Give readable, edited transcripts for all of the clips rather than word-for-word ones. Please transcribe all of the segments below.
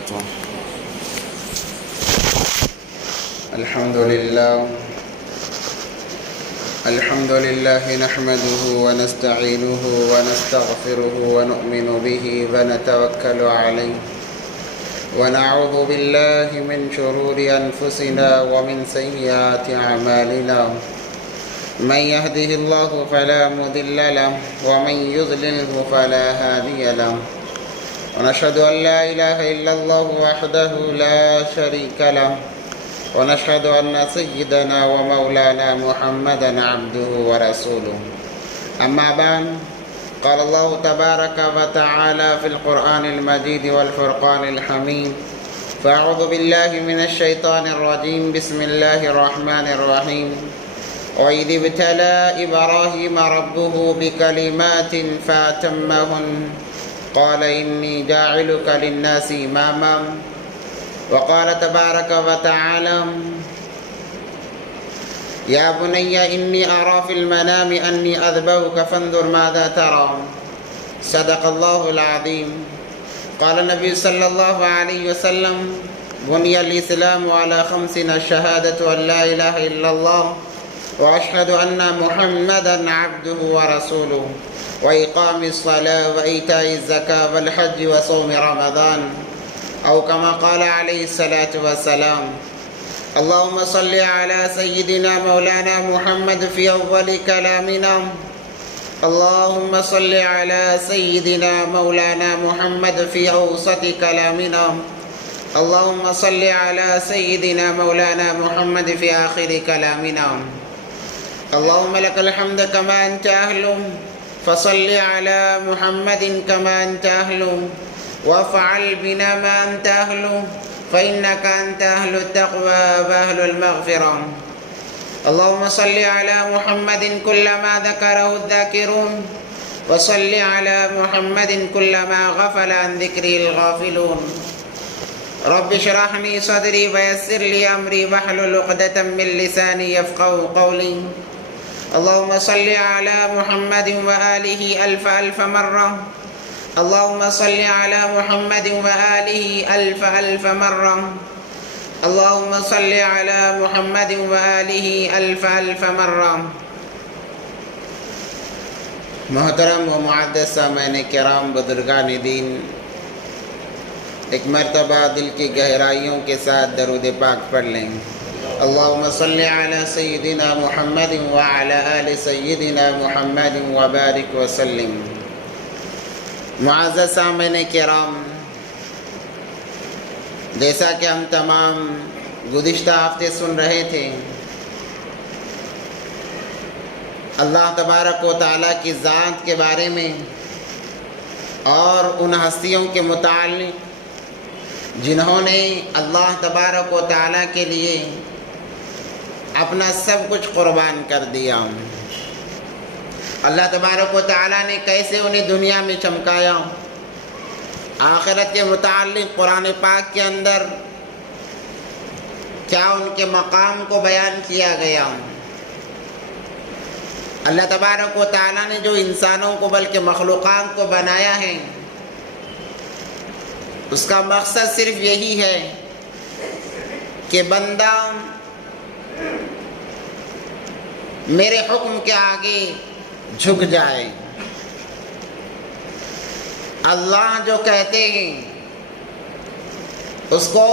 وبركاته. الحمد لله نحمده ونستعينه ونستغفره ونؤمن به ونتوكل عليه ونعوذ بالله من شرور أنفسنا ومن سيئات أعمالنا. من يهده الله فلا مضل له ومن يضلله فلا هادي له. ونشهد أن لا إله إلا الله وحده لا شريك له. ونشهد أن سيدنا ومولانا محمدا عبده ورسوله. أما بعد، قال الله تبارك وتعالى في القرآن المجيد والفرقان الحميد: فأعوذ بالله من الشيطان الرجيم. بسم الله الرحمن الرحيم. وإذ ابتلى إبراهيم ربه بكلمات فأتمهن قال إني جاعلك للناس إماما. وقال تبارك وتعالى: يا بني إني أرى في المنام أني أذبحك فانظر ماذا ترى. صدق الله العظيم. قال النبي صلى الله عليه وسلم: بني الإسلام على 5: الشهادة أن لا إله إلا الله وأشهد أن محمدا عبده ورسوله وإقام الصلاة وإيتاء الزكاة والحج وصوم رمضان، أو كما قال عليه الصلاة والسلام. اللهم صل على سيدنا مولانا محمد في أول كلامنا. اللهم صل على سيدنا مولانا محمد في أوسط كلامنا. اللهم صل على سيدنا مولانا محمد في آخر كلامنا. اللهم لك الحمد كما أنت أهل، فصل على محمد كما أنت أهل، وافعل بنا ما أنت أهل، فإنك أنت أهل التقوى وأهل المغفرة. اللهم صل على محمد كلما ذكره الذاكرون، وصل على محمد كلما غفل عن ذكره الغافلون. رب اشرح لي صدري ويسر لي أمري واحلل عقدة من لساني يفقهوا قولي. اللهم صل على محمد وآله ألف ألف مرة. اللهم صل على محمد وآله ألف ألف مرة. اللهم صل على محمد وآله ألف ألف مرة. محترم و معزز سامعین کرام، بزرگان دین، ایک مرتبہ دل کی گہرائیوں کے ساتھ درود پاک پڑھ لیں. اللهم صل على سيدنا محمد وعلى آل سيدنا محمد وبارك وسلم. معزز سامعین کرام، جیسا کہ ہم تمام گزشتہ ہفتے سن رہے تھے، اللہ تبارک و تعالیٰ کی ذات کے بارے میں اور ان ہستیوں کے متعلق جنہوں نے اللہ تبارک و تعالیٰ کے لیے اپنا سب کچھ قربان کر دیا. اللہ تبارک و تعالیٰ نے کیسے انہیں دنیا میں چمکایا. آخرت کے متعلق قرآن پاک کے اندر کیا ان کے مقام کو بیان کیا گیا. اللہ تبارک و تعالیٰ نے جو انسانوں کو بلکہ مخلوقات کو بنایا ہے، اس کا مقصد صرف یہی ہے کہ بندہ میرے حکم کے آگے جھک جائے. اللہ جو کہتے ہیں اس کو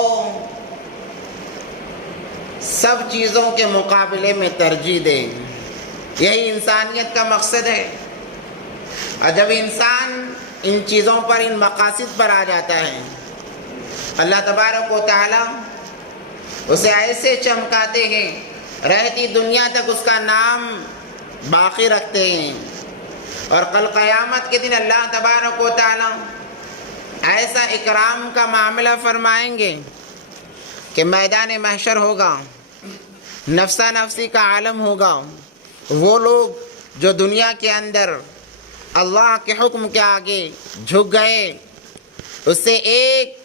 سب چیزوں کے مقابلے میں ترجیح دیں. یہی انسانیت کا مقصد ہے. اور جب انسان ان چیزوں پر، ان مقاصد پر آ جاتا ہے، اللہ تبارک و تعالیٰ اسے ایسے چمکاتے ہیں، رہتی دنیا تک اس کا نام باقی رکھتے ہیں. اور کل قیامت کے دن اللہ تبارک و تعالیٰ ایسا اکرام کا معاملہ فرمائیں گے کہ میدان محشر ہوگا، نفسا نفسی کا عالم ہوگا. وہ لوگ جو دنیا کے اندر اللہ کے حکم کے آگے جھک گئے، اس سے ایک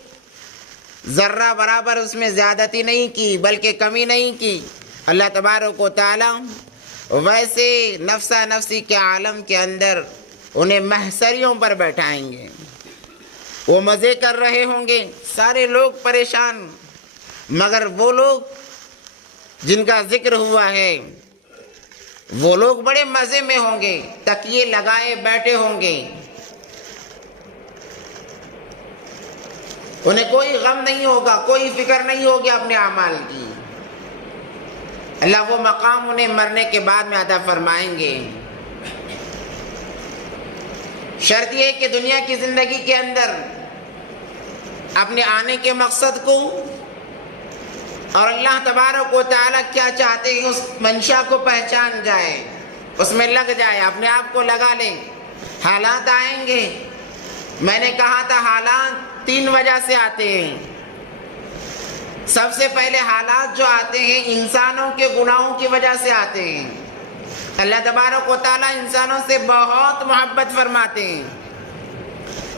ذرہ برابر اس میں زیادتی نہیں کی بلکہ کمی نہیں کی، اللہ تبارک و تعالیٰ ویسے نفسا نفسی کے عالم کے اندر انہیں محشریوں پر بیٹھائیں گے. وہ مزے کر رہے ہوں گے، سارے لوگ پریشان، مگر وہ لوگ جن کا ذکر ہوا ہے وہ لوگ بڑے مزے میں ہوں گے، تکیے لگائے بیٹھے ہوں گے، انہیں کوئی غم نہیں ہوگا، کوئی فکر نہیں ہوگی اپنے اعمال کی۔ اللہ وہ مقام انہیں مرنے کے بعد میں عطا فرمائیں گے۔ شرط یہ ہے کہ دنیا کی زندگی کے اندر اپنے آنے کے مقصد کو اور اللہ تبارک و تعالیٰ کیا چاہتے ہیں اس منشا کو پہچان جائے، اس میں لگ جائے، اپنے آپ کو لگا لیں۔ حالات آئیں گے، میں نے کہا تھا حالات 3 وجہ سے آتے ہیں۔ سب سے پہلے حالات جو آتے ہیں انسانوں کے گناہوں کی وجہ سے آتے ہیں۔ اللہ تبارک و تعالیٰ انسانوں سے بہت محبت فرماتے ہیں۔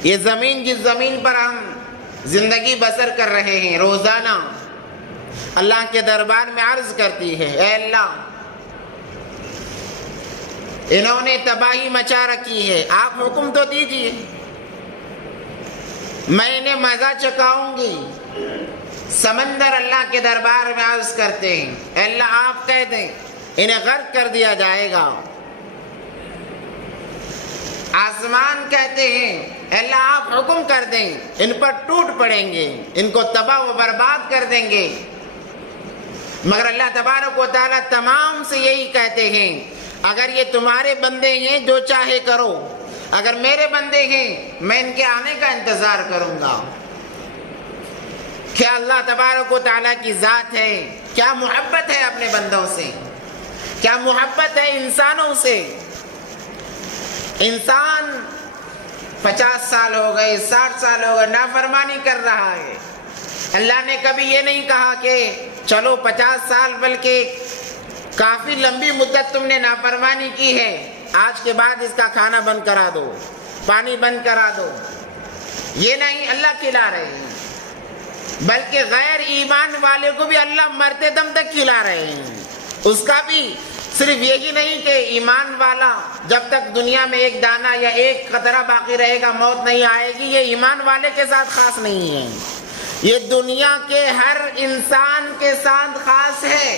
یہ زمین جس زمین پر ہم زندگی بسر کر رہے ہیں، روزانہ اللہ کے دربار میں عرض کرتی ہے، اے اللہ انہوں نے تباہی مچا رکھی ہے، آپ حکم تو دیجئے، میں انہیں مزہ چکاؤں گی۔ سمندر اللہ کے دربار میں عرض کرتے ہیں، اے اللہ آپ کہہ دیں انہیں غرق کر دیا جائے گا۔ آسمان کہتے ہیں، اے اللہ آپ حکم کر دیں ان پر ٹوٹ پڑیں گے، ان کو تباہ و برباد کر دیں گے۔ مگر اللہ تبارک و تعالیٰ تمام سے یہی کہتے ہیں، اگر یہ تمہارے بندے ہیں جو چاہے کرو، اگر میرے بندے ہیں میں ان کے آنے کا انتظار کروں گا۔ کیا اللہ تبارک و تعالیٰ کی ذات ہے، کیا محبت ہے اپنے بندوں سے، کیا محبت ہے انسانوں سے۔ انسان 50 سال ہو گئے، 60 سال ہو گئے، نافرمانی کر رہا ہے۔ اللہ نے کبھی یہ نہیں کہا کہ چلو 50 سال، بلکہ کافی لمبی مدت تم نے نافرمانی کی ہے، آج کے بعد اس کا کھانا بند کرا دو، پانی بند کرا دو۔ یہ نہیں، اللہ کھلا رہے ہیں، بلکہ غیر ایمان والے کو بھی اللہ مرتے دم تک کھلا رہے ہیں۔ اس کا بھی صرف یہی نہیں کہ ایمان والا جب تک دنیا میں ایک دانہ یا ایک قطرہ باقی رہے گا موت نہیں آئے گی، یہ ایمان والے کے ساتھ خاص نہیں ہے، یہ دنیا کے ہر انسان کے ساتھ خاص ہے۔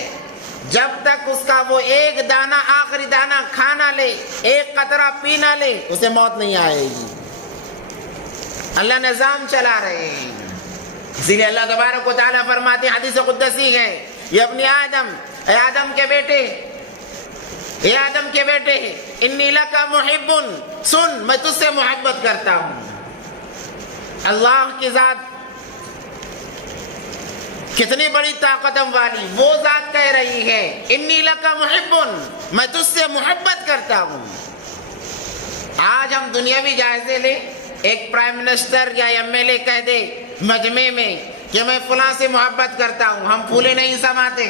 جب تک اس کا وہ ایک دانہ، آخری دانہ کھانا لے، ایک قطرہ پینا لے، اسے موت نہیں آئے گی۔ اللہ نظام چلا رہے ہیں، اسی لیے اللہ تبارک و تعالیٰ فرماتے ہیں، حدیث قدسی ہے، یہ اپنی آدم، اے آدم کے بیٹے، اے آدم کے بیٹے، انی لکا محبن، سن میں تجھ سے محبت کرتا ہوں۔ اللہ کی ذات کتنی بڑی طاقت والی، وہ ذات کہہ رہی ہے انی لکا محبن، میں تجھ سے محبت کرتا ہوں۔ آج ہم دنیاوی جائزے لیں، ایک پرائم منسٹر یا MLA کہہ دے مجمع میں کہ میں فلاں سے محبت کرتا ہوں، ہم پھولے نہیں سماتے۔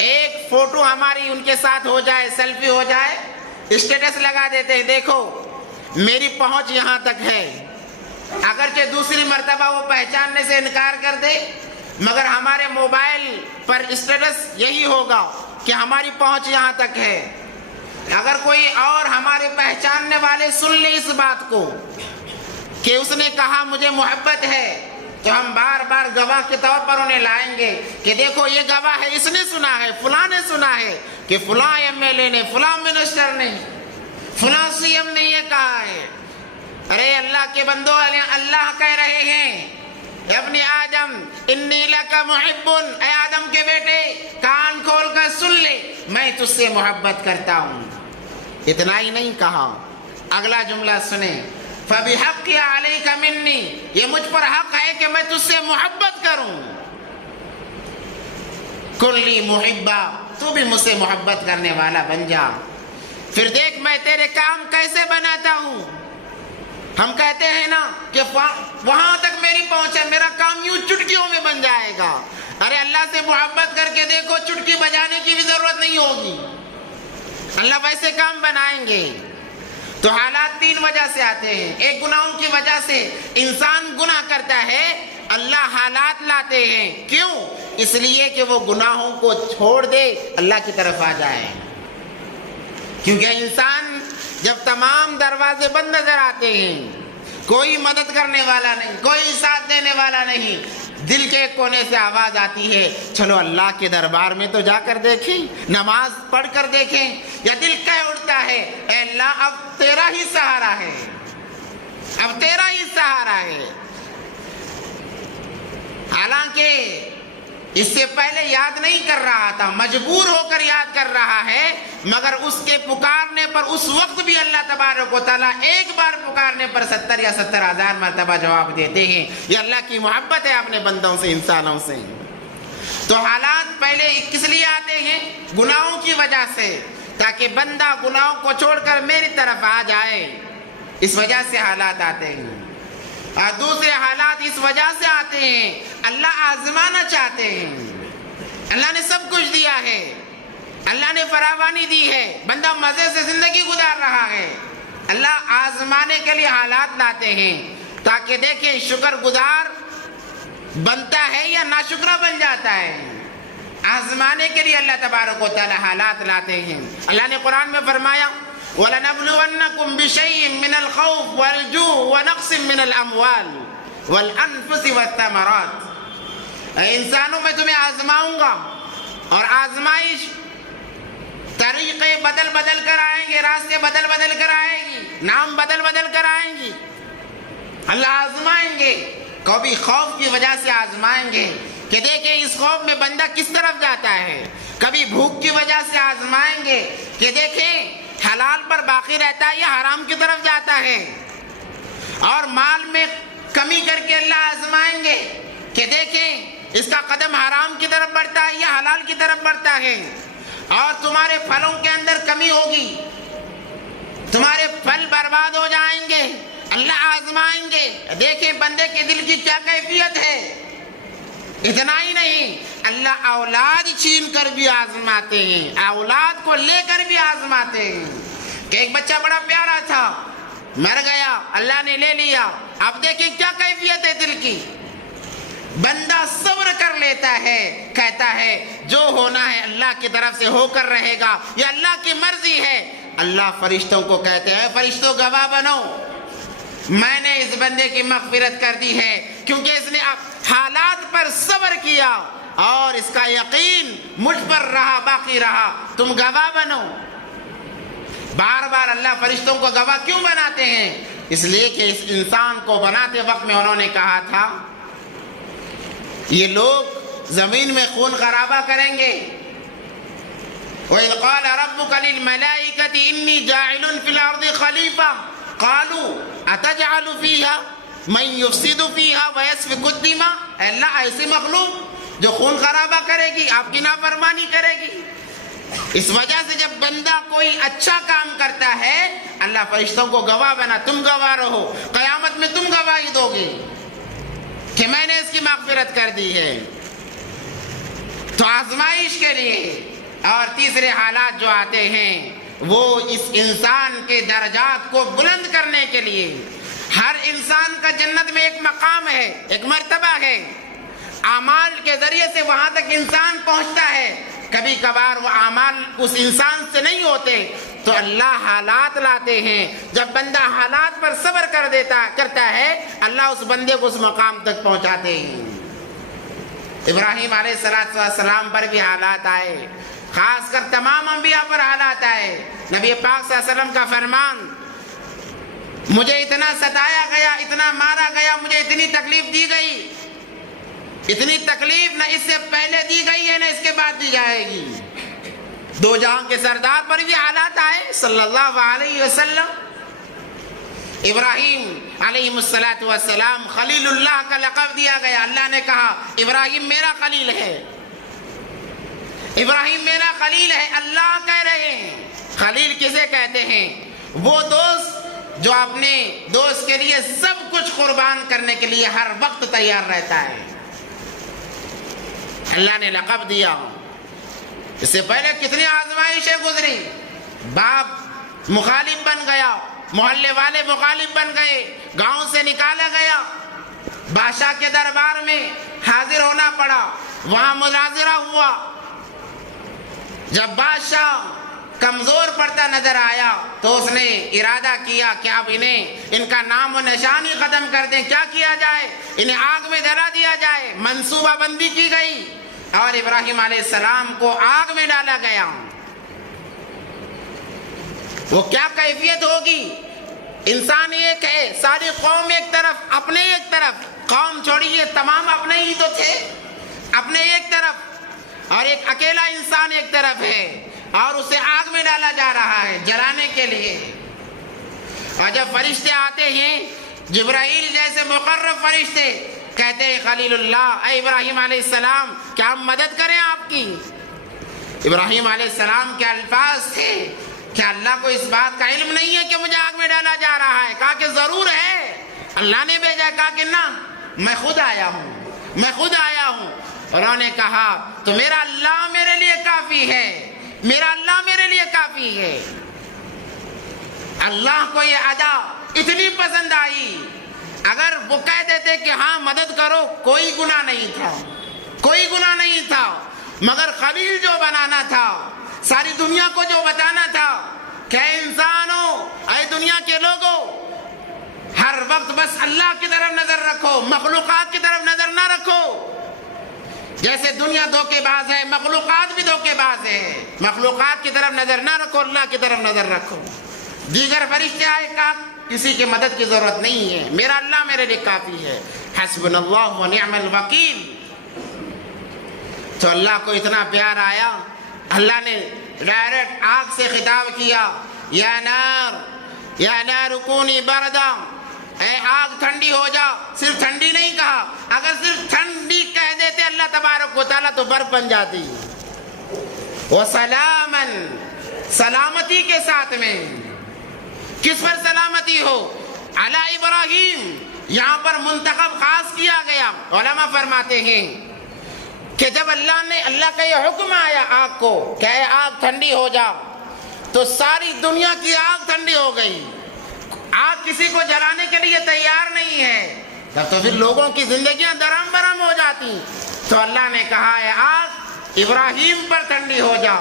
ایک فوٹو ہماری ان کے ساتھ ہو جائے، سیلفی ہو جائے، اسٹیٹس لگا دیتے ہیں، دیکھو میری پہنچ یہاں تک ہے۔ اگرچہ دوسری مرتبہ وہ پہچاننے سے انکار کر دے، مگر ہمارے موبائل پر اسٹیٹس یہی ہوگا کہ ہماری پہنچ یہاں تک ہے۔ اگر کوئی اور ہمارے پہچاننے والے سن لے اس بات کو کہ اس نے کہا مجھے محبت ہے، تو ہم بار بار گواہ کے طور پر انہیں لائیں گے کہ دیکھو یہ گواہ ہے، اس نے سنا ہے، فلاں نے سنا ہے کہ فلاں MLA نے، فلاں منسٹر نے، فلاں CM نے یہ کہا ہے۔ ارے اللہ کے بندو، اللہ کہہ رہے ہیں ابن آدم انی لکا محبن، اے آدم کے بیٹے کان کھول کر سن لے، میں تجھ سے محبت کرتا ہوں۔ اتنا ہی نہیں کہا، اگلا جملہ سنیں، فَبِحَقِّ عَلَيْكَ مِنِّي، یہ مجھ پر حق ہے کہ میں تجھ سے محبت کروں۔ کُلِّ محبا، تو بھی مجھ سے محبت کرنے والا بن جا، پھر دیکھ میں تیرے کام کیسے بناتا ہوں۔ ہم کہتے ہیں نا کہ وہاں تک میری پہنچ ہے، میرا کام یوں چٹکیوں میں بن جائے گا۔ ارے اللہ سے محبت کر کے دیکھو، چٹکی بجانے کی بھی ضرورت نہیں ہوگی، اللہ ویسے کام بنائیں گے۔ تو حالات 3 وجہ سے آتے ہیں۔ ایک گناہوں کی وجہ سے انسان گناہ کرتا ہے، اللہ حالات لاتے ہیں، کیوں؟ اس لیے کہ وہ گناہوں کو چھوڑ دے، اللہ کی طرف آ جائے۔ کیونکہ انسان جب تمام دروازے بند نظر آتے ہیں، کوئی مدد کرنے والا نہیں، کوئی ساتھ دینے والا نہیں، دل کے کونے سے آواز آتی ہے چلو اللہ کے دربار میں تو جا کر دیکھیں، نماز پڑھ کر دیکھیں، یا دل کہہ اٹھتا ہے اے اللہ اب تیرا ہی سہارا ہے، اب تیرا ہی سہارا ہے۔ حالانکہ اس سے پہلے یاد نہیں کر رہا تھا، مجبور ہو کر یاد کر رہا ہے، مگر اس کے پکارنے پر اس وقت بھی اللہ تبارک و تعالیٰ ایک بار پکارنے پر 70 یا 70,000 مرتبہ جواب دیتے ہیں۔ یہ اللہ کی محبت ہے اپنے بندوں سے، انسانوں سے۔ تو حالات پہلے کس لیے آتے ہیں؟ گناہوں کی وجہ سے، تاکہ بندہ گناہوں کو چھوڑ کر میری طرف آ جائے، اس وجہ سے حالات آتے ہیں۔ اور دوسرے حالات اس وجہ سے آتے ہیں اللہ آزمانا چاہتے ہیں۔ اللہ نے سب کچھ دیا ہے، اللہ نے فراوانی دی ہے، بندہ مزے سے زندگی گزار رہا ہے، اللہ آزمانے کے لیے حالات لاتے ہیں تاکہ دیکھیں شکر گزار بنتا ہے یا ناشکرہ بن جاتا ہے۔ آزمانے کے لیے اللہ تبارک و تعالی حالات لاتے ہیں۔ اللہ نے قرآن میں فرمایا وَلَنَبْلُوَنَّكُمْ بِشَيْءٍ مِّنَ الْخَوْفِ وَالْجُوعِ وَنَقْصٍ مِّنَ الْأَمْوَالِ وَالْأَنفُسِ وَالثَّمَرَاتِ، اے انسانوں میں تمہیں آزماؤں گا، اور آزمائش طریقے بدل بدل کر آئیں گے، راستے بدل بدل کر آئیں گی، نام بدل بدل کر آئیں گی۔ اللہ آزمائیں گے، کبھی خوف کی وجہ سے آزمائیں گے کہ دیکھیں اس خوف میں بندہ کس طرف جاتا ہے، کبھی بھوک کی وجہ سے آزمائیں گے کہ دیکھیں حلال پر باقی رہتا ہے یا حرام کی طرف جاتا ہے، اور مال میں کمی کر کے اللہ آزمائیں گے کہ دیکھیں اس کا قدم حرام کی طرف بڑھتا ہے یا حلال کی طرف بڑھتا ہے، اور تمہارے پھلوں کے اندر کمی ہوگی، تمہارے پھل برباد ہو جائیں گے، اللہ آزمائیں گے دیکھیں بندے کے دل کی کیا کیفیت ہے۔ اتنا ہی نہیں، اللہ اولاد چھین کر بھی آزماتے ہیں، اولاد کو لے کر بھی آزماتے ہیں کہ ایک بچہ بڑا پیارا تھا، مر گیا، اللہ نے لے لیا، اب دیکھیں کیا کیفیت ہے دل کی۔ بندہ صبر کر لیتا ہے، کہتا ہے جو ہونا ہے اللہ کی طرف سے ہو کر رہے گا، یہ اللہ کی مرضی ہے۔ اللہ فرشتوں کو کہتے ہیں فرشتوں گواہ بنو، میں نے اس بندے کی مغفرت کر دی ہے کیونکہ اس نے حالات پر صبر کیا اور اس کا یقین مجھ پر رہا، باقی رہا، تم گواہ بنو۔ بار بار اللہ فرشتوں کو گواہ کیوں بناتے ہیں؟ اس لیے کہ اس انسان کو بناتے وقت میں انہوں نے کہا تھا یہ لوگ زمین میں خون خرابہ کریں گے۔ وَإِذْ قَالَ رَبُّكَ لِلْمَلَائِكَةِ إِنِّي جَاعِلٌ فِي الْأَرْضِ خَلِيفَةً قَالُوا أَتَجْعَلُ فِيهَا مَن يُفْسِدُ فِيهَا وَيَسْفِكُ الدِّمَاءَ، اے اللہ ایسی مخلوق جو خون خرابہ کرے گی، آپ کی نافرمانی کرے گی۔ اس وجہ سے جب بندہ کوئی اچھا کام کرتا ہے اللہ فرشتوں کو گواہ بنا، تم گواہ رہو، قیامت میں تم گواہی دو گے کہ میں نے اس کی مغفرت کر دی ہے۔ تو آزمائش کے لیے اور تیسرے حالات جو آتے ہیں وہ اس انسان کے درجات کو بلند کرنے کے لیے۔ ہر انسان کا جنت میں ایک مقام ہے، ایک مرتبہ ہے، اعمال کے ذریعے سے وہاں تک انسان پہنچتا ہے۔ کبھی کبھار وہ اعمال اس انسان سے نہیں ہوتے تو اللہ حالات لاتے ہیں، جب بندہ حالات پر صبر کرتا ہے اللہ اس بندے کو اس مقام تک پہنچاتے ہیں۔ ابراہیم علیہ السلام پر بھی حالات آئے، خاص کر تمام انبیاء پر حالات آئے۔ نبی پاک صلی اللہ علیہ وسلم کا فرمان مجھے اتنا ستایا گیا، اتنا مارا گیا، مجھے اتنی تکلیف دی گئی، اتنی تکلیف نہ اس سے پہلے دی گئی ہے نہ اس کے بعد دی جائے گی۔ دو جہاں کے سردار پر بھی حالات آئے صلی اللہ علیہ وسلم۔ ابراہیم علیہ السلام خلیل اللہ کا لقب دیا گیا، اللہ نے کہا ابراہیم میرا خلیل ہے، ابراہیم میرا خلیل ہے، اللہ کہہ رہے ہیں۔ خلیل کسے کہتے ہیں؟ وہ دوست جو اپنے دوست کے لیے سب کچھ قربان کرنے کے لیے ہر وقت تیار رہتا ہے، اللہ نے لقب دیا۔ اس سے پہلے کتنی آزمائشیں گزری، باپ مخالف بن گیا، محلے والے مخالف بن گئے، گاؤں سے نکالا گیا، بادشاہ کے دربار میں حاضر ہونا پڑا، وہاں مناظرہ ہوا۔ جب بادشاہ کمزور پڑتا نظر آیا تو اس نے ارادہ کیا کہ اب ان کا نام و نشان ہی ختم کر دیں. کیا کیا جائے؟ انہیں آگ میں جلا دیا جائے. منصوبہ بندی کی گئی اور ابراہیم علیہ السلام کو آگ میں ڈالا گیا. وہ کیا کیفیت ہوگی؟ انسان ایک ہے، ساری قوم ایک طرف، اپنے ایک طرف. قوم چھوڑیے، تمام اپنے ہی تو تھے، اپنے ایک طرف، اور ایک اکیلا انسان ایک طرف ہے اور اسے آگ میں ڈالا جا رہا ہے جلانے کے لیے. اور جب فرشتے آتے ہیں، جبرائیل جیسے مقرب فرشتے، کہتے ہیں خلیل اللہ، اے ابراہیم علیہ السلام کیا ہم مدد کریں آپ کی؟ ابراہیم علیہ السلام کے الفاظ تھے، کیا اللہ کو اس بات کا علم نہیں ہے کہ مجھے آگ میں ڈالا جا رہا ہے؟ کہا کہ ضرور ہے، اللہ نے بھیجا. کہا کہ نہ، میں خود آیا ہوں، میں خود آیا ہوں. انہوں نے کہا تو میرا اللہ میرے لیے کافی ہے، میرا اللہ میرے لیے کافی ہے. اللہ کو یہ ادا اتنی پسند آئی، اگر وہ کہہ دیتے کہ ہاں مدد کرو، کوئی گناہ نہیں تھا، کوئی گناہ نہیں تھا. مگر خلیل جو بنانا تھا، ساری دنیا کو جو بتانا تھا کہ اے انسانوں، اے دنیا کے لوگوں، ہر وقت بس اللہ کی طرف نظر رکھو، مخلوقات کی طرف نظر نہ رکھو. جیسے دنیا دھوکے باز ہے، مخلوقات بھی دھوکے باز ہے. مخلوقات کی طرف نظر نہ رکھو، اللہ کی طرف نظر رکھو. دیگر فرشتے آئے، کہا کسی کی مدد کی ضرورت نہیں ہے، میرا اللہ میرے لیے کافی ہے. حسبنا اللہ و نعم الوکیل. تو اللہ کو اتنا پیار آیا، اللہ نے ڈائریکٹ آگ سے خطاب کیا، یا نار کونی بردا، اے آگ ٹھنڈی ہو جا. صرف ٹھنڈی نہیں کہا، اگر صرف ٹھنڈی کہہ دیتے اللہ تبارک و تعالیٰ تو برف بن جاتی. وسلاما، سلامتی کے ساتھ میں. کس پر سلامتی ہو؟ علی ابراہیم. یہاں پر منتخب خاص کیا گیا. علماء فرماتے ہیں کہ جب اللہ کا یہ حکم آیا آگ کو کہ اے آگ ٹھنڈی ہو جا، تو ساری دنیا کی آگ ٹھنڈی ہو گئی. آگ کسی کو جلانے کے لیے تیار نہیں ہے، تب تو پھر لوگوں کی زندگیاں درم برم ہو جاتی. تو اللہ نے کہا ہے آگ ابراہیم پر ٹھنڈی ہو جا،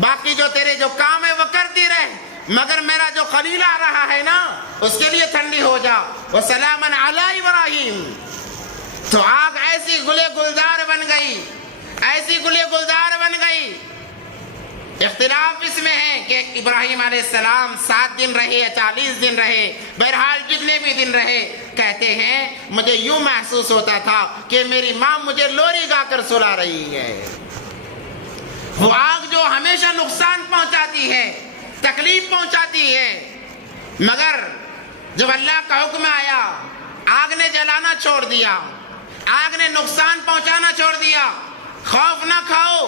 باقی جو تیرے جو کام ہے وہ کرتی رہے، مگر میرا جو خلیل آ رہا ہے نا اس کے لیے ٹھنڈی ہو جا. وسلام علی ابراہیم. تو آگ ایسی گلے گلزار بن گئی، ایسی گلے گلزار بن گئی. اختلاف اس میں ہے کہ ابراہیم علیہ السلام 7 دن رہے یا 40 دن رہے، بہرحال جتنے بھی دن رہے، کہتے ہیں مجھے یوں محسوس ہوتا تھا کہ میری ماں مجھے لوری گا کر سلا رہی ہے. وہ آگ جو ہمیشہ نقصان پہنچاتی ہے، تکلیف پہنچاتی ہے، مگر جب اللہ کا حکم آیا آگ نے جلانا چھوڑ دیا، آگ نے نقصان پہنچانا چھوڑ دیا. خوف نہ کھاؤ،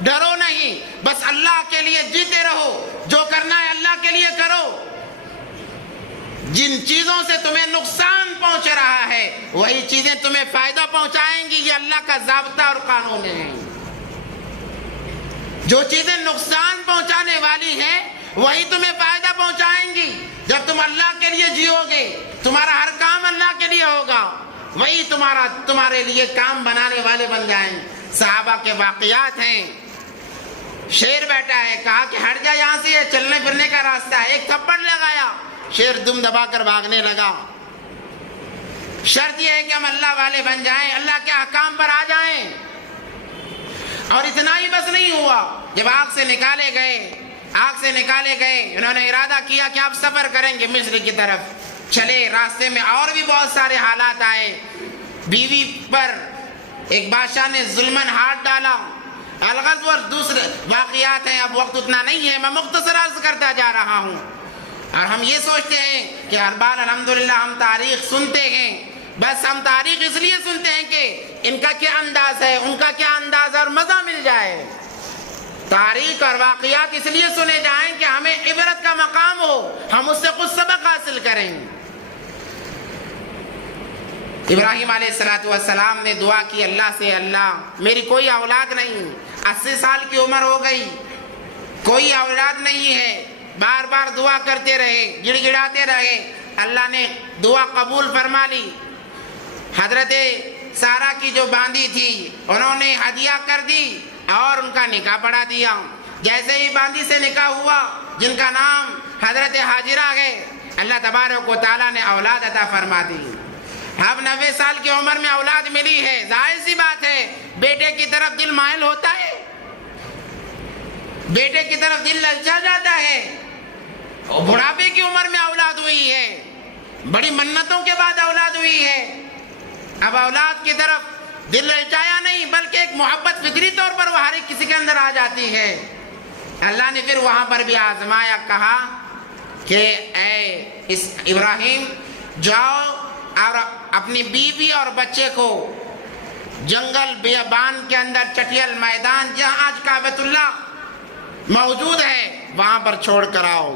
ڈرو نہیں، بس اللہ کے لیے جیتے رہو، جو کرنا ہے اللہ کے لیے کرو. جن چیزوں سے تمہیں نقصان پہنچ رہا ہے وہی چیزیں تمہیں فائدہ پہنچائیں گی، یہ اللہ کا ضابطہ اور قانون ہے. جو چیزیں نقصان پہنچانے والی ہیں وہی تمہیں فائدہ پہنچائیں گی. جب تم اللہ کے لیے جیو گے، تمہارا ہر کام اللہ کے لیے ہوگا، وہی تمہارے لیے کام بنانے والے بن جائیں. صحابہ کے واقعات ہیں. شیر بیٹھا ہے، کہا کہ ہٹ جا یہاں سے، یہ چلنے پھرنے کا راستہ ہے. ایک تھپڑ لگایا، شیر دم دبا کر بھاگنے لگا. شرط یہ ہے کہ ہم اللہ والے بن جائیں، اللہ کے احکام پر آ جائیں. اور اتنا ہی بس نہیں ہوا، جب آگ سے نکالے گئے انہوں نے ارادہ کیا کہ آپ سفر کریں گے مصر کی طرف. چلے، راستے میں اور بھی بہت سارے حالات آئے. بیوی پر ایک بادشاہ نے ظلمن ہاتھ ڈالا. الغزو اور دوسرے واقعات ہیں، اب وقت اتنا نہیں ہے، میں مختصر عرض کرتا جا رہا ہوں. اور ہم یہ سوچتے ہیں کہ ہر بار الحمدللہ ہم تاریخ سنتے ہیں، بس ہم تاریخ اس لیے سنتے ہیں کہ ان کا کیا انداز ہے، ان کا کیا انداز ہے اور مزہ مل جائے. تاریخ اور واقعات اس لیے سنے جائیں کہ ہمیں عبرت کا مقام ہو، ہم اس سے کچھ سبق حاصل کریں. ابراہیم علیہ السلام نے دعا کی اللہ سے، اللہ میری کوئی اولاد نہیں، 80 سال کی عمر ہو گئی، کوئی اولاد نہیں ہے. بار بار دعا کرتے رہے، گڑ گڑاتے رہے. اللہ نے دعا قبول فرما لی. حضرت سارہ کی جو باندھی تھی انہوں نے ہدیہ کر دی اور ان کا نکاح پڑھا دیا. جیسے ہی باندی سے نکاح ہوا جن کا نام حضرت حاجرہ ہے، اللہ تبارک و تعالیٰ نے اولاد عطا فرما دی۔ اب 90 سال کی عمر میں اولاد ملی ہے، ظاہر سی بات ہے بیٹے کی طرف دل مائل ہوتا ہے، بیٹے کی طرف دل للچا جاتا ہے۔ اور بڑھاپے کی عمر میں اولاد ہوئی ہے، بڑی منتوں کے بعد اولاد ہوئی ہے، اب اولاد کی طرف دل للچایا نہیں بلکہ ایک محبت فطری طور پر وہ ہر ایک کسی کے اندر آ جاتی ہے۔ اللہ نے پھر وہاں پر بھی آزمایا، کہا کہ اے ابراہیم جاؤ اور اپنی بیوی اور بچے کو جنگل بیابان کے اندر چٹیل میدان جہاں آج کعبۃ اللہ موجود ہے وہاں پر چھوڑ کر آؤ،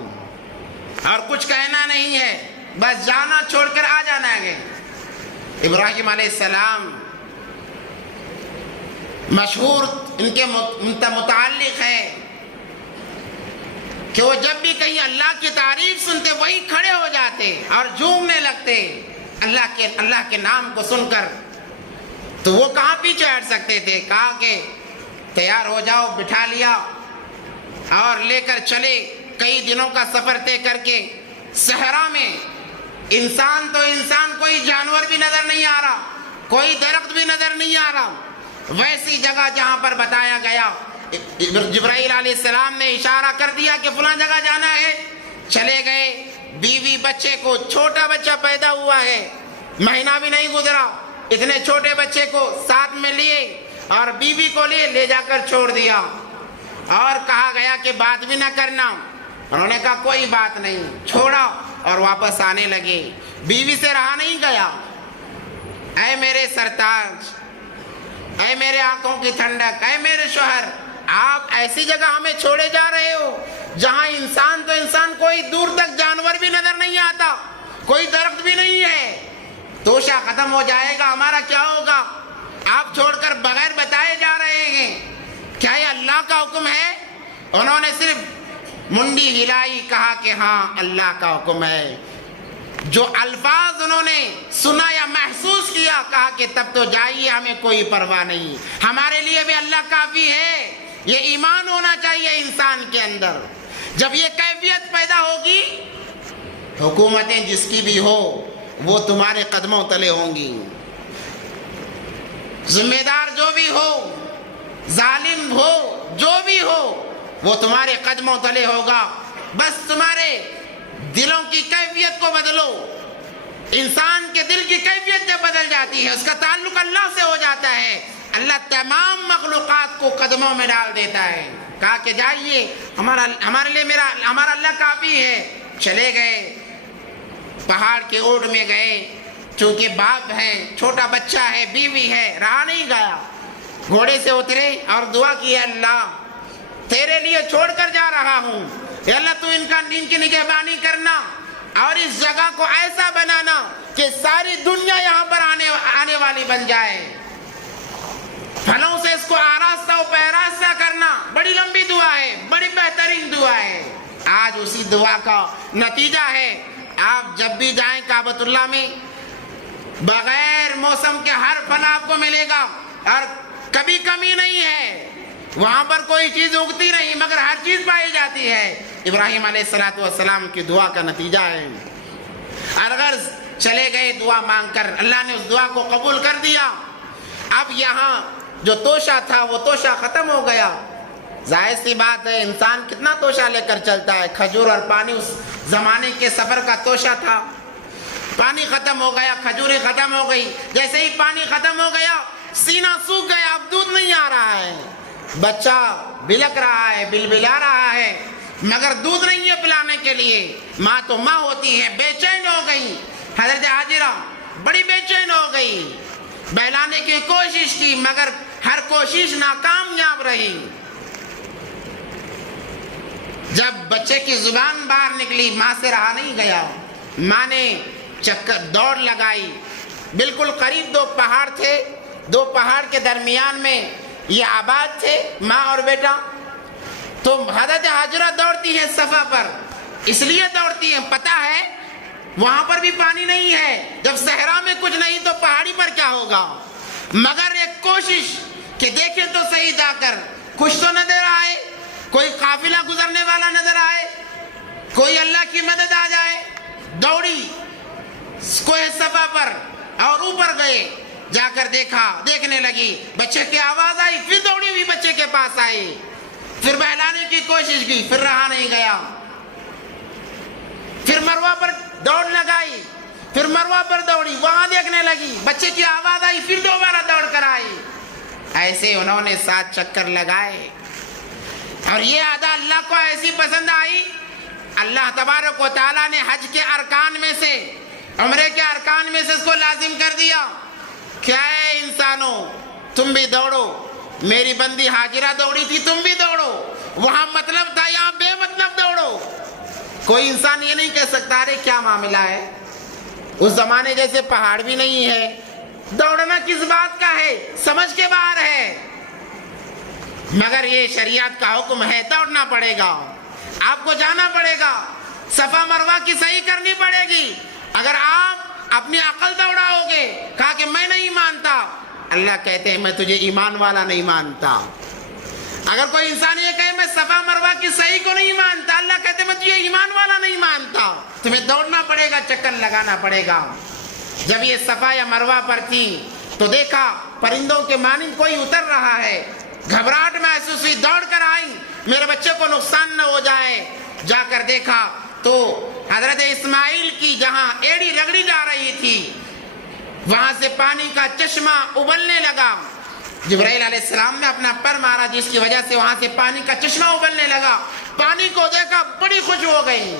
اور کچھ کہنا نہیں ہے، بس جانا، چھوڑ کر آ جانا ہے۔ ابراہیم علیہ السلام مشہور ان کے متعلق ہے کہ وہ جب بھی کہیں اللہ کی تعریف سنتے وہی کھڑے ہو جاتے اور جھومنے لگتے اللہ کے نام کو سن کر۔ تو وہ کہاں پیچھے ہٹ سکتے تھے، کہا کہ تیار ہو جاؤ، بٹھا لیا اور لے کر چلے۔ کئی دنوں کا سفر طے کر کے صحرا میں، انسان تو انسان، کوئی جانور بھی نظر نہیں آ رہا، کوئی درخت بھی نظر نہیں آ رہا، ویسی جگہ جہاں پر بتایا گیا جبرائیل علیہ السلام نے اشارہ کر دیا کہ فلاں جگہ جانا ہے، چلے گئے۔ بیوی بچے کو، چھوٹا بچہ پیدا ہوا ہے، مہینہ بھی نہیں گزرا، اتنے چھوٹے بچے کو ساتھ میں لیے اور بیوی کو لے جا کر چھوڑ دیا، اور کہا گیا کہ بات بھی نہ کرنا۔ انہوں نے کہا کوئی بات نہیں، چھوڑا اور واپس آنے لگے۔ بیوی سے رہا نہیں گیا، اے میرے سرتاج، اے میرے آنکھوں کی ٹھنڈک، اے میرے شوہر، آپ ایسی جگہ ہمیں چھوڑے جا رہے ہو جہاں انسان تو انسان، کوئی دور تک جانور بھی نظر نہیں آتا، کوئی درخت بھی نہیں ہے، توشہ ختم ہو جائے گا، ہمارا کیا ہوگا؟ آپ چھوڑ کر بغیر بتائے جا رہے ہیں، کیا یہ اللہ کا حکم ہے؟ انہوں نے صرف منڈی ہلائی، کہا کہ ہاں اللہ کا حکم ہے۔ جو الفاظ انہوں نے سنا یا محسوس کیا، کہا کہ تب تو جائیے، ہمیں کوئی پرواہ نہیں، ہمارے لیے بھی اللہ کافی ہے۔ یہ ایمان ہونا چاہیے انسان کے اندر۔ جب یہ کیفیت پیدا ہوگی، حکومتیں جس کی بھی ہو وہ تمہارے قدموں تلے ہوں گی، ذمہ دار جو بھی ہو، ظالم ہو، جو بھی ہو، وہ تمہارے قدموں تلے ہوگا۔ بس تمہارے دلوں کی کیفیت کو بدلو۔ انسان کے دل کی کیفیت جب بدل جاتی ہے، اس کا تعلق اللہ سے ہو جاتا ہے، اللہ تمام مخلوقات کو قدموں میں ڈال دیتا ہے۔ کہا کہ جائیے، ہمارے لیے ہمارا اللہ کافی ہے۔ چلے گئے، پہاڑ کے اوٹ میں گئے، چونکہ باپ ہے، چھوٹا بچہ ہے، بیوی ہے، رہا نہیں گیا، گھوڑے سے اترے اور دعا کی، اللہ تیرے لیے چھوڑ کر جا رہا ہوں، اے اللہ تو ان کی نگہبانی کرنا اور اس جگہ کو ایسا بنانا کہ ساری دنیا یہاں پر آنے والی بن جائے، پھلوں سے اس کو آراستہ و پیراستہ کرنا۔ بڑی لمبی دعا ہے، بڑی بہترین دعا ہے۔ آج اسی دعا کا نتیجہ ہے، آپ جب بھی جائیں کعبۃ اللہ میں، بغیر موسم کے ہر پھل آپ کو ملے گا اور کبھی کمی نہیں ہے، وہاں پر کوئی چیز اگتی نہیں مگر ہر چیز پائی جاتی ہے۔ ابراہیم علیہ السلام کی دعا کا نتیجہ ہے۔ الغرض چلے گئے دعا مانگ کر، اللہ نے اس دعا کو قبول کر دیا۔ اب یہاں جو توشہ تھا وہ توشہ ختم ہو گیا۔ ظاہر سی بات ہے، انسان کتنا توشہ لے کر چلتا ہے، کھجور اور پانی اس زمانے کے سفر کا توشہ تھا۔ پانی ختم ہو گیا، کھجوریں ختم ہو گئی، جیسے ہی پانی ختم ہو گیا سینہ سوکھ گیا، اب دودھ نہیں آ رہا ہے، بچہ بلک رہا ہے، بلبلا رہا ہے، مگر دودھ نہیں ہے پلانے کے لیے۔ ماں تو ماں ہوتی ہے، بے چین ہو گئی۔ حضرت حاجرہ بڑی بے چین ہو گئی، بہلانے کی کوشش کی مگر ہر کوشش ناکامیاب رہی۔ جب بچے کی زبان باہر نکلی، ماں سے رہا نہیں گیا، ماں نے دوڑ لگائی۔ بالکل قریب دو پہاڑ تھے، دو پہاڑ کے درمیان میں یہ آباد تھے، ماں اور بیٹا۔ تو حضرت حاجرہ دوڑتی ہے صفا پر، اس لیے دوڑتی ہے، پتہ ہے وہاں پر بھی پانی نہیں ہے، جب صحرا میں کچھ نہیں تو پہاڑی پر کیا ہوگا، مگر ایک کوشش کہ دیکھیں تو صحیح جا کر کچھ تو نظر آئے۔ کوئی قافلہ گزرنے والا نظر آئے، کوئی اللہ کی مدد آ جائے، دوڑی کوہ صفا پر اور اوپر گئے، جا کر دیکھنے لگی، بچے کی آواز آئی، پھر دوڑی ہوئی بچے کے پاس آئی، پھر بہلانے کی کوشش کی، پھر رہا نہیں گیا، پھر مروہ پر دوڑ لگائی، پھر مروہ پر دوڑی، وہاں دیکھنے لگی، بچے کی آواز آئی، پھر دوبارہ دوڑ کر آئی۔ ایسے انہوں نے 7 چکر لگائے، اور یہ ادا اللہ کو ایسی پسند آئی، اللہ تبارک و تعالیٰ نے حج کے ارکان میں سے، عمرے کے ارکان میں سے اس کو لازم کر دیا۔ کیا ہے انسانوں، تم بھی دوڑو، میری بندی ہاجرہ دوڑی تھی، تم بھی دوڑو، وہاں مطلب تھا، یہاں بے مطلب دوڑو۔ کوئی انسان یہ نہیں کہہ سکتا ارے کیا معاملہ ہے، اس زمانے جیسے پہاڑ بھی نہیں ہے، دوڑنا کس بات کا ہے، سمجھ کے باہر ہے۔ مگر یہ شریعت کا حکم ہے، دوڑنا پڑے گا، آپ کو جانا پڑے گا، صفا مروہ کی صحیح کرنی پڑے گی۔ اگر آپ اپنی عقل دوڑاؤ گے، کہا کہ میں نہیں مانتا، اللہ کہتے ہیں میں تجھے ایمان والا نہیں مانتا۔ اگر کوئی انسان یہ کہے میں صفا مروہ کی صحیح کو نہیں مانتا، اللہ کہتے ہیں میں تجھے ایمان والا نہیں مانتا۔ تمہیں دوڑنا پڑے گا، چکر لگانا پڑے گا۔ جب یہ صفا یا مروہ پر تھی تو دیکھا پرندوں کے مانند کوئی اتر رہا ہے، گھبراہٹ محسوس ہوئی، دوڑ کر آئی میرے بچے کو نقصان نہ ہو جائے۔ جا کر دیکھا تو حضرت اسماعیل کی جہاں ایڑی رگڑی جا رہی تھی وہاں سے پانی کا چشمہ ابلنے لگا۔ جبرائیل علیہ السلام نے اپنا پر مارا جس کی وجہ سے وہاں سے پانی کا چشمہ ابلنے لگا۔ پانی کو دیکھا بڑی خوش ہو گئی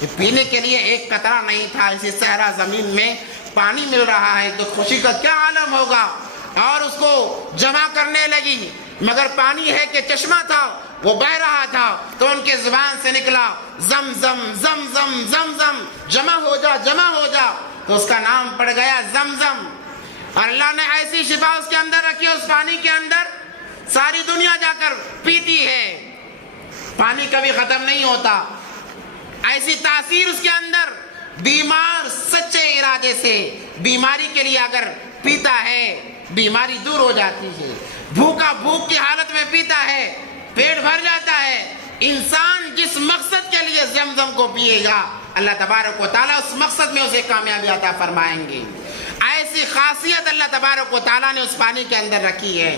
کہ پینے کے لیے ایک قطرہ نہیں تھا، اسی صحرا زمین میں پانی مل رہا ہے تو خوشی کا کیا عالم ہوگا، اور اس کو جمع کرنے لگی۔ مگر پانی ہے کہ چشمہ تھا، وہ بہ رہا تھا تو ان کے زبان سے نکلا زم زم زم زم زم زم، جمع ہو جا جمع ہو جا، تو اس کا نام پڑ گیا زمزم۔ اور اللہ نے ایسی شفا اس کے اندر رکھی، اس پانی کے اندر ساری دنیا جا کر پیتی ہے، پانی کبھی ختم نہیں ہوتا۔ ایسی تاثیر اس کے اندر، بیمار سچے ارادے سے بیماری کے لیے اگر پیتا ہے بیماری دور ہو جاتی ہے، بھوکا بھوک کی حالت میں پیتا ہے پیٹ بھر جاتا ہے۔ انسان جس مقصد کے لیے زمزم کو پیے گا اللہ تبارک و تعالیٰ اس مقصد میں اسے کامیابی عطا فرمائیں گے۔ ایسی خاصیت اللہ تبارک و تعالیٰ نے اس پانی کے اندر رکھی ہے۔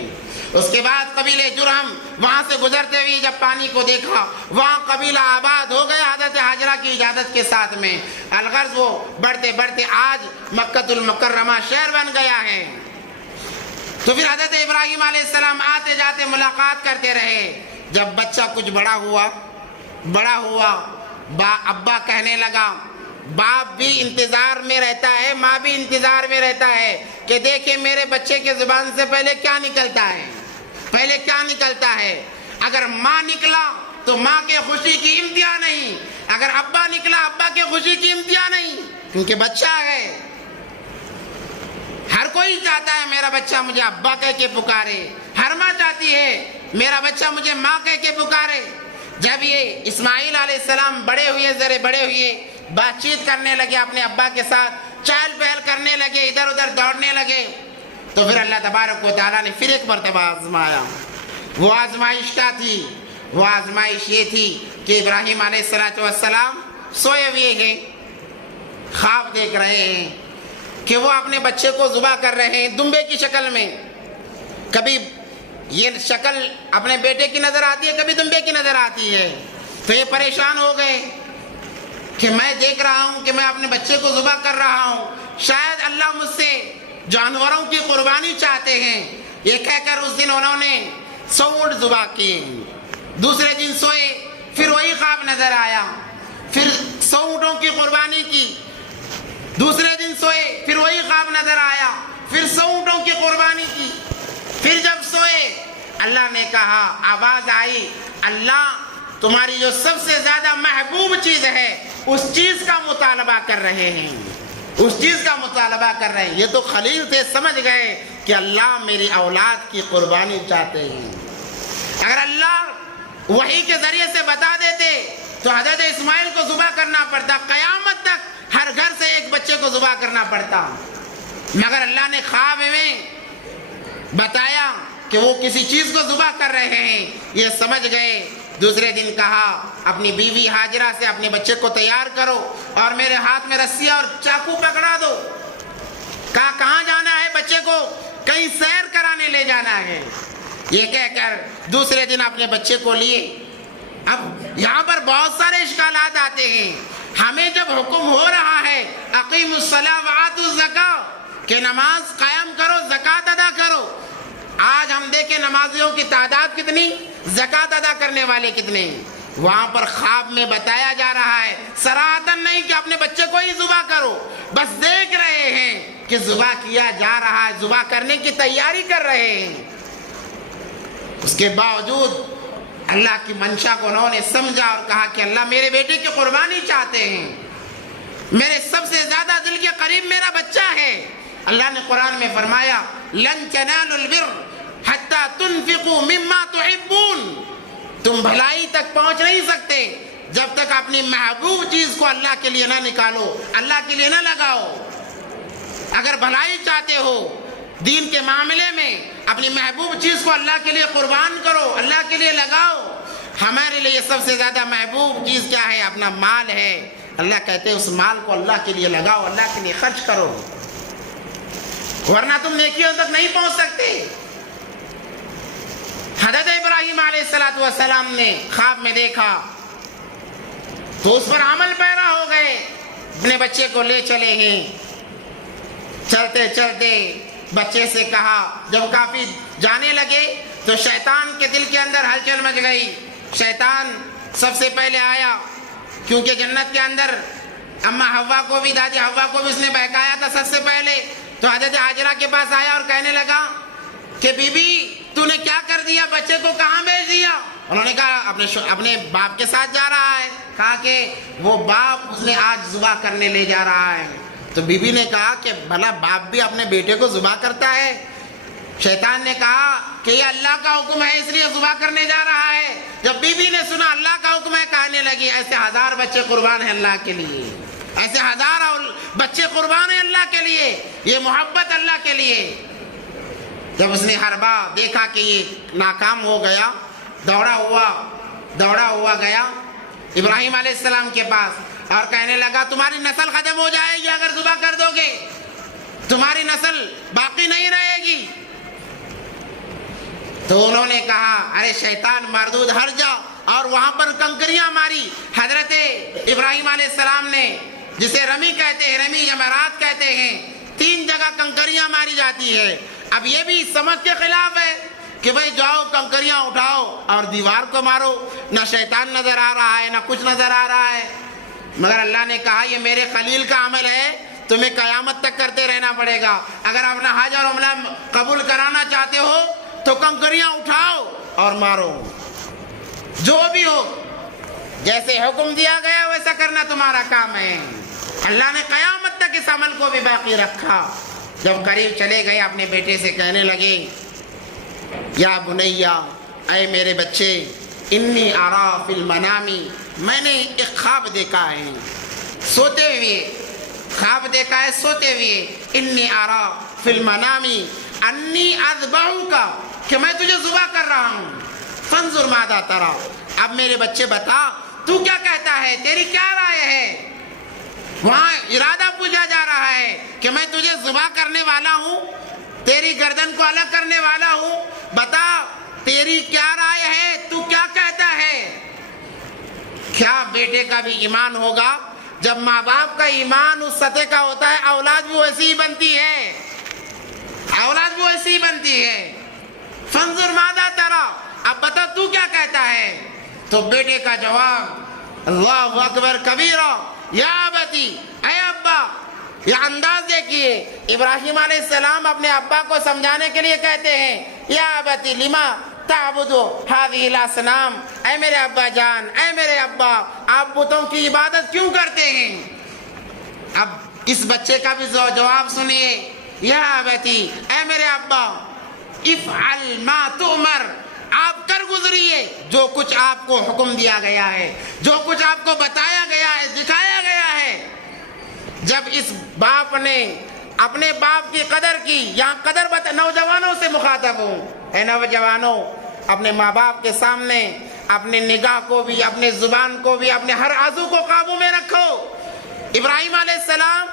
اس کے بعد قبیلہ جرہم وہاں سے گزرتے ہوئے جب پانی کو دیکھا، وہاں قبیلہ آباد ہو گیا حضرت ہاجرہ کی اجازت کے ساتھ میں۔ الغرض وہ بڑھتے بڑھتے آج مکہ المکرمہ شہر بن گیا ہے۔ تو پھر حضرت ابراہیم علیہ السلام آتے جاتے ملاقات کرتے رہے۔ جب بچہ کچھ بڑا ہوا ابا کہنے لگا، باپ بھی انتظار میں رہتا ہے، ماں بھی انتظار میں رہتا ہے کہ دیکھیں میرے بچے کے زبان سے پہلے کیا نکلتا ہے۔ اگر ماں نکلا تو ماں کے خوشی کی امتیا نہیں، اگر ابا نکلا ابا کے خوشی کی امتیا نہیں، کیونکہ بچہ ہے۔ ہر کوئی چاہتا ہے میرا بچہ مجھے ابا کہہ کے پکارے، ہر ماں چاہتی ہے میرا بچہ مجھے ماں کہہ کے پکارے۔ جب یہ اسماعیل علیہ السلام بڑے ہوئے بات چیت کرنے لگے اپنے ابا کے ساتھ، چہل پہل کرنے لگے، ادھر ادھر دوڑنے لگے، تو پھر اللہ تبارک و تعالیٰ نے پھر ایک مرتبہ آزمایا۔ وہ آزمائش کیا تھی؟ وہ آزمائش یہ تھی کہ ابراہیم علیہ السلام سوئے ہوئے ہیں، خواب دیکھ رہے ہیں کہ وہ اپنے بچے کو ذبح کر رہے ہیں دمبے کی شکل میں۔ کبھی یہ شکل اپنے بیٹے کی نظر آتی ہے، کبھی دمبے کی نظر آتی ہے، تو یہ پریشان ہو گئے کہ میں دیکھ رہا ہوں کہ میں اپنے بچے کو ذبح کر رہا ہوں، شاید اللہ مجھ سے جانوروں کی قربانی چاہتے ہیں۔ یہ کہہ کر اس دن انہوں نے 100 اونٹ ذبح کیے۔ دوسرے دن سوئے، پھر وہی خواب نظر آیا، پھر 100 اونٹوں کی قربانی کی۔ دوسرے دن سوئے، پھر وہی خواب نظر آیا، پھر 100 اونٹوں کی قربانی کی۔ پھر جب سوئے اللہ نے کہا، آواز آئی، اللہ تمہاری جو سب سے زیادہ محبوب چیز ہے اس چیز کا مطالبہ کر رہے ہیں، اس چیز کا مطالبہ کر رہے ہیں۔ یہ تو خلیل تھے، سمجھ گئے کہ اللہ میری اولاد کی قربانی چاہتے ہیں۔ اگر اللہ وحی کے ذریعے سے بتا دیتے تو حضرت اسماعیل کو ذبح کرنا پڑتا، قیامت تک ہر گھر سے ایک بچے کو ذبح کرنا پڑتا، مگر اللہ نے خواب میں بتایا کہ وہ کسی چیز کو ذبح کر رہے ہیں۔ یہ سمجھ گئے دوسرے دن کہا اپنی بیوی ہاجرہ سے اپنے بچے کو تیار کرو اور میرے ہاتھ میں رسیاں اور چاقو پکڑا دو. کہا کہاں جانا ہے بچے کو؟ کہیں سیر کرانے لے جانا ہے. یہ کہہ کر دوسرے دن اپنے بچے کو لیے. اب یہاں پر بہت سارے اشکالات آتے ہیں. ہمیں جب حکم ہو رہا ہے اقیموا الصلاۃ وآتوا الزکاۃ کہ نماز قائم کرو زکوٰۃ ادا کرو، آج ہم دیکھیں نمازیوں کی تعداد کتنی، زکوٰۃ ادا کرنے والے کتنے. وہاں پر خواب میں بتایا جا رہا ہے صراحتاً نہیں کہ اپنے بچے کو ہی ذبح کرو، بس دیکھ رہے ہیں کہ ذبح کیا جا رہا ہے، ذبح کرنے کی تیاری کر رہے ہیں. اس کے باوجود اللہ کی منشا کو انہوں نے سمجھا اور کہا کہ اللہ میرے بیٹے کی قربانی چاہتے ہیں، میرے سب سے زیادہ دل کے قریب میرا بچہ ہے. اللہ نے قرآن میں فرمایا لن تنالوا البر حتى تنفقوا مما تحبون، تم بھلائی تک پہنچ نہیں سکتے جب تک اپنی محبوب چیز کو اللہ کے لیے نہ نکالو، اللہ کے لیے نہ لگاؤ. اگر بھلائی چاہتے ہو دین کے معاملے میں اپنی محبوب چیز کو اللہ کے لیے قربان کرو، اللہ کے لیے لگاؤ. ہمارے لیے سب سے زیادہ محبوب چیز کیا ہے؟ اپنا مال ہے. اللہ کہتے ہیں اس مال کو اللہ کے لیے لگاؤ، اللہ کے لیے خرچ کرو، ورنہ تم نیکیوں تک نہیں پہنچ سکتے. حضرت ابراہیم علیہ السلام نے خواب میں دیکھا تو اس پر عمل پیرا ہو گئے، اپنے بچے کو لے چلے ہیں. چلتے چلتے بچے سے کہا، جب کافی جانے لگے تو شیطان کے دل کے اندر ہلچل مچ گئی. شیطان سب سے پہلے آیا، کیونکہ جنت کے اندر اماں حوا کو بھی، دادی حوا کو بھی اس نے بہکایا تھا سب سے پہلے. تو حضرت ہاجرہ کے پاس آیا اور کہنے لگا کہ بی بی تو نے کیا کر دیا، بچے کو کہاں بھیج دیا؟ انہوں نے کہا اپنے باپ کے ساتھ جا رہا ہے. کہا کہ وہ باپ اس نے آج ذبح کرنے لے جا رہا ہے. تو بی بی نے کہا کہ بھلا باپ بھی اپنے بیٹے کو ذبح کرتا ہے؟ شیطان نے کہا کہ یہ اللہ کا حکم ہے اس لیے ذبح کرنے جا رہا ہے. جب بی بی نے سنا اللہ کا حکم ہے کہنے لگی ایسے 1000 بچے قربان ہیں اللہ کے لیے، ایسے 1000 بچے قربان ہیں اللہ کے لیے، یہ محبت اللہ کے لیے. جب اس نے حربہ دیکھا کہ یہ ناکام ہو گیا، دوڑا ہوا گیا ابراہیم علیہ السلام کے پاس اور کہنے لگا تمہاری نسل ختم ہو جائے گی اگر ذبح کر دو گے، تمہاری نسل باقی نہیں رہے گی. تو انہوں نے کہا ارے شیطان مردود ہٹ جا، اور وہاں پر کنکریاں ماری. حضرت ابراہیم علیہ السلام نے، جسے رمی کہتے ہیں، رمی جمرات کہتے ہیں، 3 جگہ کنکریاں ماری جاتی ہے. اب یہ بھی سمجھ کے خلاف ہے کہ بھئی جاؤ کنکریاں اٹھاؤ اور دیوار کو مارو، نہ شیطان نظر آ رہا ہے نہ کچھ نظر آ رہا ہے. مگر اللہ نے کہا یہ میرے خلیل کا عمل ہے، تمہیں قیامت تک کرتے رہنا پڑے گا. اگر اپنا حج اور عمرہ قبول کرانا چاہتے ہو تو کنکریاں اٹھاؤ اور مارو، جو بھی ہو جیسے حکم دیا گیا ویسا کرنا تمہارا کام ہے. اللہ نے قیامت تک اس عمل کو بھی باقی رکھا. جب قریب چلے گئے اپنے بیٹے سے کہنے لگے یا بنیا، اے میرے بچے، انی ارا فی المنامی، میں نے ایک خواب دیکھا ہے سوتے ہوئے، خواب دیکھا ہے سوتے ہوئے. انی ارا فی المنامی انی اذبحک، کہ میں تجھے ذبح کر رہا ہوں. فانظر ماذا ترى، اب میرے بچے بتا تو کیا کہتا ہے، تیری کیا رائے ہے. وہاں ارادہ پوچھا جا رہا ہے کہ میں تجھے ذبح کرنے والا ہوں، تیری گردن کو الگ کرنے والا ہوں، بتا تیری کیا رائے ہے، تو کیا کہتا ہے. کیا بیٹے کا بھی ایمان ہوگا؟ جب ماں باپ کا ایمان اس سطح کا ہوتا ہے اولاد بھی ویسی ہی بنتی ہے، اولاد بھی ویسی ہی بنتی ہے. فانظر ماذا ترى، اب بتا تو کیا کہتا ہے. تو بیٹے کا جواب اللہ اکبر کبیرہ، یا ابتی، اے ابا. یہ انداز دیکھیے، ابراہیم علیہ السلام اپنے ابا کو سمجھانے کے لیے کہتے ہیں یا ابتی لما تعبدو هذه الاصنام، اے میرے ابا جان، اے میرے ابا، آپ بتوں کی عبادت کیوں کرتے ہیں. اب اس بچے کا بھی جواب سنیے، یا ابتی، اے میرے ابا، افعل ما تؤمر، آپ کر گزریے جو کچھ آپ کو حکم دیا گیا ہے، جو کچھ آپ کو بتایا گیا ہے، دکھایا گیا ہے. جب اس باپ نے اپنے باپ کی قدر کی، یہاں قدر نوجوانوں سے مخاطب ہوں، اے نوجوانوں، اپنے ماں باپ کے سامنے اپنے نگاہ کو بھی، اپنے زبان کو بھی، اپنے ہر عضو کو قابو میں رکھو۔ ابراہیم علیہ السلام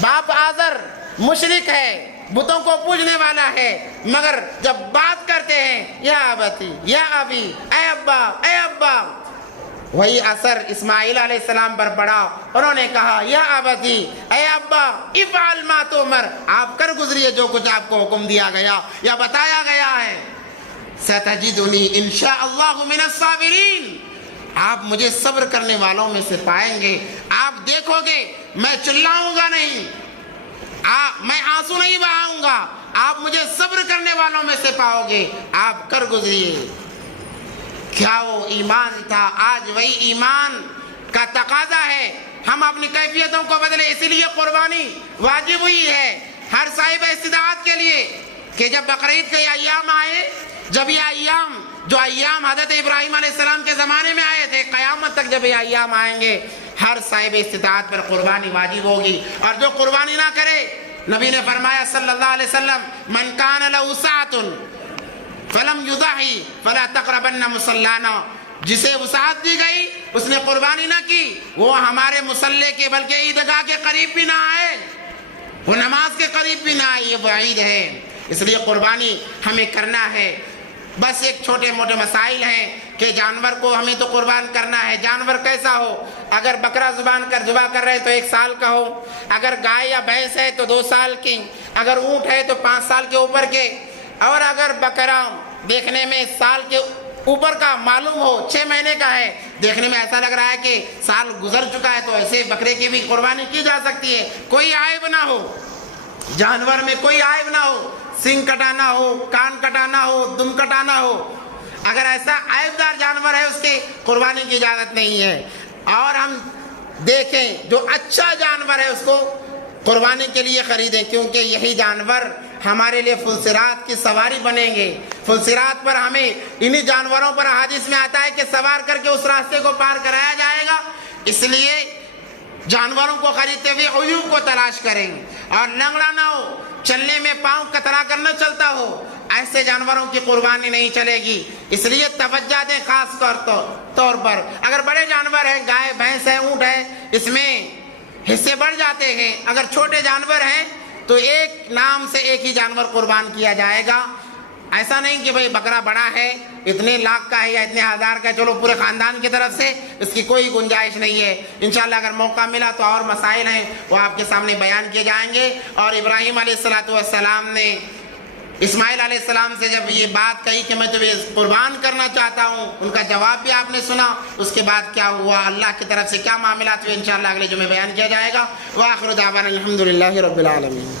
باپ آزر مشرک ہے، بتوں کو پوجنے والا ہے، مگر جب بات کرتے ہیں یا ابتی یا ابی، اے ابا اے ابا، وہی اثر اسماعیل علیہ السلام پر پڑا۔ انہوں نے کہا یا ابتی، اے ابا افعل ما تؤمر، آپ کر گزریے جو کچھ آپ کو حکم دیا گیا یا بتایا گیا ہے۔ ستجدنی انشاءاللہ من الصابرین، آپ مجھے صبر کرنے والوں میں سے پائیں گے۔ آپ دیکھو گے میں چلاؤں گا نہیں، میں آنسو نہیں بہاؤں گا، آپ مجھے صبر کرنے والوں میں سے پاؤ گے۔ آپ کر گزریے۔ کیا وہ ایمان تھا؟ آج وہی ایمان کا تقاضا ہے ہم اپنی کیفیتوں کو بدلیں۔ اسی لیے قربانی واجب ہوئی ہے ہر صاحب استطاعت کے لیے کہ جب بقرعید کے ایام آئے، جب یہ ایام جو ایام حضرت ابراہیم علیہ السلام کے زمانے میں آئے تھے، قیامت تک جب یہ ایام آئیں گے، ہر صاحب استطاعت پر قربانی واجب ہوگی۔ اور جو قربانی نہ کرے، نبی نے فرمایا صلی اللہ علیہ وسلم، من کان لہ سعۃ فلم یضحی فلا تقربن مصلانا، جسے وسعت دی گئی اس نے قربانی نہ کی، وہ ہمارے مصلے کے بلکہ عیدگاہ کے قریب بھی نہ آئے، وہ نماز کے قریب بھی نہ آئے، یہ وعید ہے۔ اس لیے قربانی ہمیں کرنا ہے۔ بس ایک چھوٹے موٹے مسائل ہیں کہ جانور کو ہمیں تو قربان کرنا ہے۔ جانور کیسا ہو؟ اگر بکرا ذبح کر رہے تو 1 سال کا ہو، اگر گائے یا بھینس ہے تو 2 سال کی، اگر اونٹ ہے تو 5 سال کے اوپر کے، اور اگر بکرا دیکھنے میں سال کے اوپر کا معلوم ہو، 6 مہینے کا ہے، دیکھنے میں ایسا لگ رہا ہے کہ سال گزر چکا ہے، تو ایسے بکرے کی بھی قربانی کی جا سکتی ہے۔ کوئی عیب نہ ہو جانور میں، کوئی عیب نہ ہو، سینگ کٹانا ہو، کان کٹانا ہو، دم کٹانا ہو، اگر ایسا عیب دار جانور ہے اس کی قربانی کی اجازت نہیں ہے۔ اور ہم دیکھیں جو اچھا جانور ہے اس کو قربانی کے لیے خریدیں، کیونکہ یہی جانور ہمارے لیے فلسرات کی سواری بنیں گے۔ فلسرات پر ہمیں انہی جانوروں پر حدیث میں آتا ہے کہ سوار کر کے اس راستے کو پار کرایا جائے گا۔ اس لیے جانوروں کو خریدتے ہوئے عیوب کو تلاش کریں، اور لنگڑا نہ ہو، چلنے میں پاؤں کترا کر نہ چلتا ہو، ایسے جانوروں کی قربانی نہیں چلے گی۔ اس لیے توجہ دیں خاص طور پر۔ اگر بڑے جانور ہیں، گائے بھینس ہے، اونٹ ہے، اس میں حصے بڑھ جاتے ہیں۔ اگر چھوٹے جانور ہیں تو ایک نام سے ایک ہی جانور قربان کیا جائے گا۔ ایسا نہیں کہ بھئی بکرا بڑا ہے، اتنے لاکھ کا ہے یا اتنے ہزار کا ہے، چلو پورے خاندان کی طرف سے، اس کی کوئی گنجائش نہیں ہے۔ انشاءاللہ اگر موقع ملا تو اور مسائل ہیں وہ آپ کے سامنے بیان کیے جائیں گے۔ اور ابراہیم علیہ السلام نے اسماعیل علیہ السلام سے جب یہ بات کہی کہ میں تمہیں قربان کرنا چاہتا ہوں، ان کا جواب بھی آپ نے سنا۔ اس کے بعد کیا ہوا، اللہ کی طرف سے کیا معاملات ہوئے، انشاءاللہ اگلے جمعے بیان کیا جائے گا۔ وآخر دعوانا الحمدللہ رب العالمین۔